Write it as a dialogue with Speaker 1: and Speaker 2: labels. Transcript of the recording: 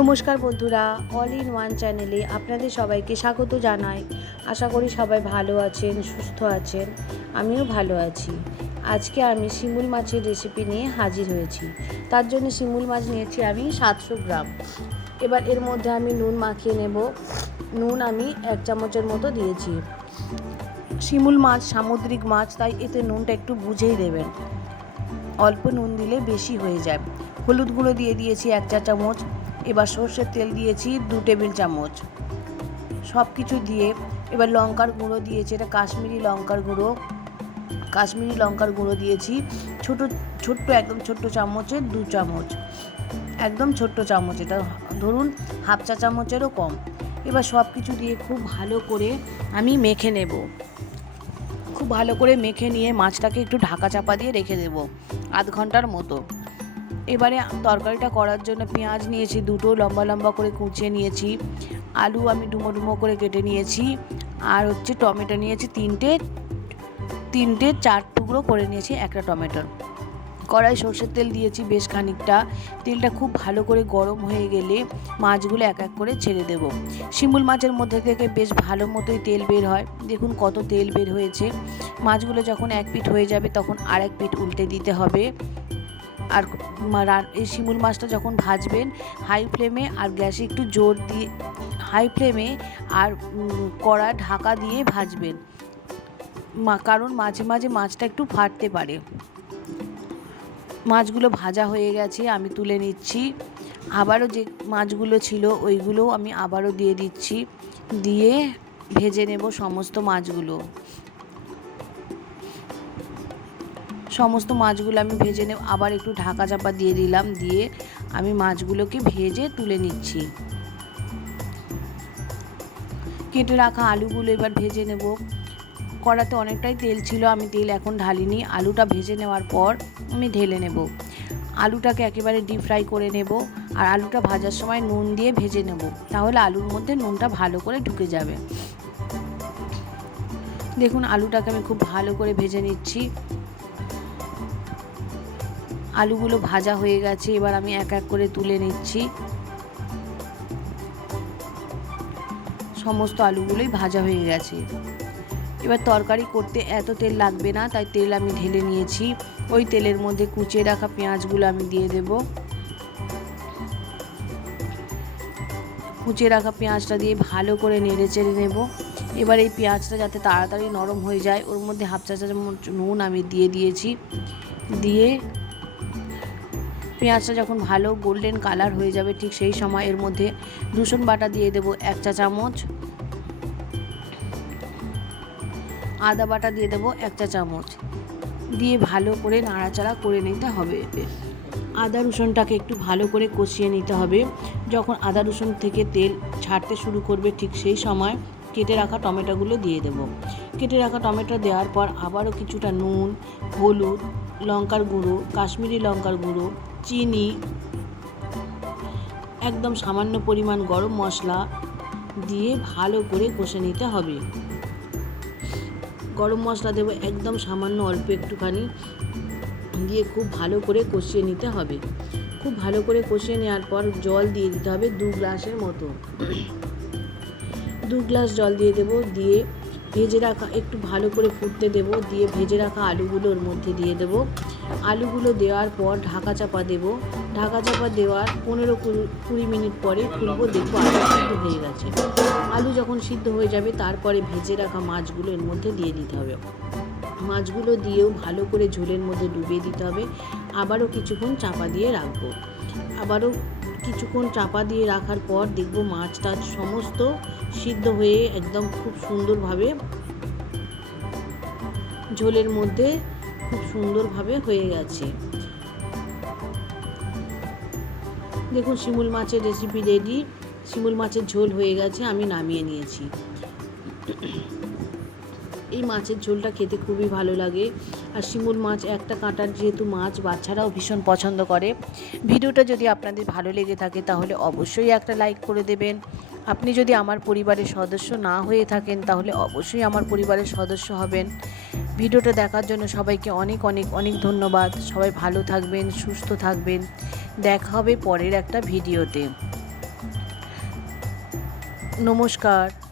Speaker 1: নমস্কার বন্ধুরা all in one চ্যানেলে আপনাদের সবাইকে স্বাগত জানাই। আশা করি সবাই ভালো আছেন, সুস্থ আছেন, আমিও ভালো আছি। আজকে আমি শিমুল মাছের রেসিপি নিয়ে হাজির হয়েছি। তার জন্য শিমুল মাছ নিয়েছি আমি সাতশো গ্রাম। এবার এর মধ্যে আমি নুন মাখিয়ে নেব। নুন আমি এক চামচের মতো দিয়েছি। শিমুল মাছ সামুদ্রিক মাছ, তাই এতে নুনটা একটু বুঝেই দেবেন। অল্প নুন দিলে বেশি হয়ে যায়। হলুদ গুঁড়ো দিয়ে দিয়েছি এক চা চামচ। এবার সর্ষের তেল দিয়েছি দু টেবিল চামচ। সব কিছু দিয়ে এবার লঙ্কার গুঁড়ো দিয়েছি, এটা কাশ্মীরি লঙ্কার গুঁড়ো। কাশ্মীরি লঙ্কার গুঁড়ো দিয়েছি, ছোট, ছোট্ট একদম ছোট্ট চামচের দু চামচ। একদম ছোট্ট চামচ এটা, ধরুন হাফ চা চামচেরও কম। এবার সব কিছু দিয়ে খুব ভালো করে আমি মেখে নেব। খুব ভালো করে মেখে নিয়ে মাছটাকে একটু ঢাকা চাপা দিয়ে রেখে দেবো, আধ ঘণ্টার মতো। এবারে তরকারিটা করার জন্য পেঁয়াজ নিয়েছি, দুটো লম্বা লম্বা করে কুচিয়ে নিয়েছি, আলু আমি ডুমো ডুমো করে কেটে নিয়েছি, আর হচ্ছে টমেটো নিয়েছি তিনটে তিনটে চার টুকরো করে নিয়েছি একটা টমেটোর কড়াই সর্ষের তেল দিয়েছি বেশ খানিকটা, তেলটা খুব ভালো করে গরম হয়ে গেলে মাছগুলো এক এক করে ছেড়ে দেব। শিমুল মাছের মধ্যে থেকে বেশ ভালো মতোই তেল বের হয়, দেখুন কত তেল বের হয়েছে। মাছগুলো যখন এক পিঠ হয়ে যাবে তখন আর এক পিঠ উল্টে দিতে হবে। আর এই শিমুল মাছটা যখন ভাজবেন হাই ফ্লেমে আর গ্যাসে একটু জোর দিয়ে হাই ফ্লেমে আর কড়া ঢাকা দিয়ে ভাজবেন। কারণ মাঝে মাঝে মাছটা একটু ফাটতে পারে। মাছগুলো ভাজা হয়ে গেছে, আমি তুলে নিচ্ছি। আবারও যে মাছগুলো ছিল, ওইগুলোও আমি আবারও দিয়ে দিচ্ছি। দিয়ে ভেজে নেব সমস্ত মাছগুলো। সমস্ত মাছগুলো আমি ভেজে নেব। আবার একটু ঢাকা চাপা দিয়ে দিলাম, দিয়ে আমি মাছগুলোকে ভেজে তুলে নিচ্ছি। কেটে রাখা আলুগুলো এবার ভেজে নেব। কড়াতে অনেকটাই তেল ছিল, আমি তেল এখন ঢালিনি। আলুটা ভেজে নেওয়ার পর আমি ঢেলে নেব। আলুটাকে একেবারে ডিপ ফ্রাই করে নেব আর আলুটা ভাজার সময় নুন দিয়ে ভেজে নেব। তাহলে আলুর মধ্যে নুনটা ভালো করে ঢুকে যাবে। দেখুন, আলুটাকে আমি খুব ভালো করে ভেজে নিচ্ছি। আলুগুলো ভাজা হয়ে গেছে, এবার আমি এক এক করে তুলে নিচ্ছি। সমস্ত আলুগুলোই ভাজা হয়ে গেছে। এবার তরকারি করতে এত তেল লাগবে না, তাই তেল আমি ঢেলে নিয়েছি। ওই তেলের মধ্যে কুচিয়ে রাখা পেঁয়াজগুলো আমি দিয়ে দেব। কুচিয়ে রাখা পেঁয়াজটা দিয়ে ভালো করে নেড়ে চেড়ে নেব। এবার এই পেঁয়াজটা যাতে তাড়াতাড়ি নরম হয়ে যায়, ওর মধ্যে হাফ চা চামচ নুন আমি দিয়ে দিয়েছি। দিয়ে পেঁয়াজটা যখন ভালো গোল্ডেন কালার হয়ে যাবে, ঠিক সেই সময় এর মধ্যে রসুন বাটা দিয়ে দেবো এক চা চামচ। আদা বাটা দিয়ে দেবো এক চা চামচ। দিয়ে ভালো করে নাড়াচাড়া করে নিতে হবে। আদা রসুনটাকে একটু ভালো করে কষিয়ে নিতে হবে। যখন আদা রসুন থেকে তেল ছাড়তে শুরু করবে, ঠিক সেই সময় কেটে রাখা টমেটোগুলো দিয়ে দেব। কেটে রাখা টমেটো দেওয়ার পর আবারও কিছুটা নুন, হলুদ, লঙ্কার গুঁড়ো, কাশ্মীরি লঙ্কার গুঁড়ো চিনি, একদম সামান্য পরিমাণ গরম মশলা দিয়ে ভালো করে কষে নিতে হবে। গরম মশলা দেবো একদম সামান্য অল্প একটুখানি দিয়ে খুব ভালো করে কষিয়ে নিতে হবে। খুব ভালো করে কষিয়ে নেওয়ার পর জল দিয়ে দিতে হবে দু গ্লাসের মতো। দু গ্লাস জল দিয়ে দেবো, দিয়ে ভেজে রাখা, একটু ভালো করে ফুটতে দেবো, দিয়ে ভেজে রাখা আলুগুলো ওর মধ্যে দিয়ে দেবো। আলুগুলো দেওয়ার পর ঢাকা চাপা দেবো। ঢাকা চাপা দেওয়ার পনেরো কুড়ি মিনিট পরে খুলবো, দেখব আলু সিদ্ধ হয়ে গেছে। আলু যখন সিদ্ধ হয়ে যাবে, তারপরে ভেজে রাখা মাছগুলো এর মধ্যে দিয়ে দিতে হবে। মাছগুলো দিয়েও ভালো করে ঝোলের মধ্যে ডুবিয়ে দিতে হবে। আবারও কিছুক্ষণ চাপা দিয়ে রাখব। আবারও কিছুক্ষণ চাপা দিয়ে রাখার পর দেখব মাছটা সমস্ত সিদ্ধ হয়ে একদম খুব সুন্দরভাবে ঝোলের মধ্যে খুব সুন্দরভাবে হয়ে গেছে। দেখুন, শিমুল মাছের রেসিপি রেডি শিমুল মাছের ঝোল হয়ে গেছে, আমি নামিয়ে নিয়েছি। এই মাছের ঝোলটা খেতে খুবই ভালো লাগে। আর শিমুল মাছ একটা কাঁটার যেহেতু মাছ, বাচ্চারাও ভীষণ পছন্দ করে। ভিডিওটা যদি আপনাদের ভালো লেগে থাকে, তাহলে অবশ্যই একটা লাইক করে দেবেন। আপনি যদি আমার পরিবারের সদস্য না হয়ে থাকেন, তাহলে অবশ্যই আমার পরিবারের সদস্য হবেন। ভিডিওটা দেখার জন্য সবাইকে অনেক অনেক অনেক ধন্যবাদ। সবাই ভালো থাকবেন, সুস্থ থাকবেন। দেখা হবে পরের একটা ভিডিওতে। নমস্কার।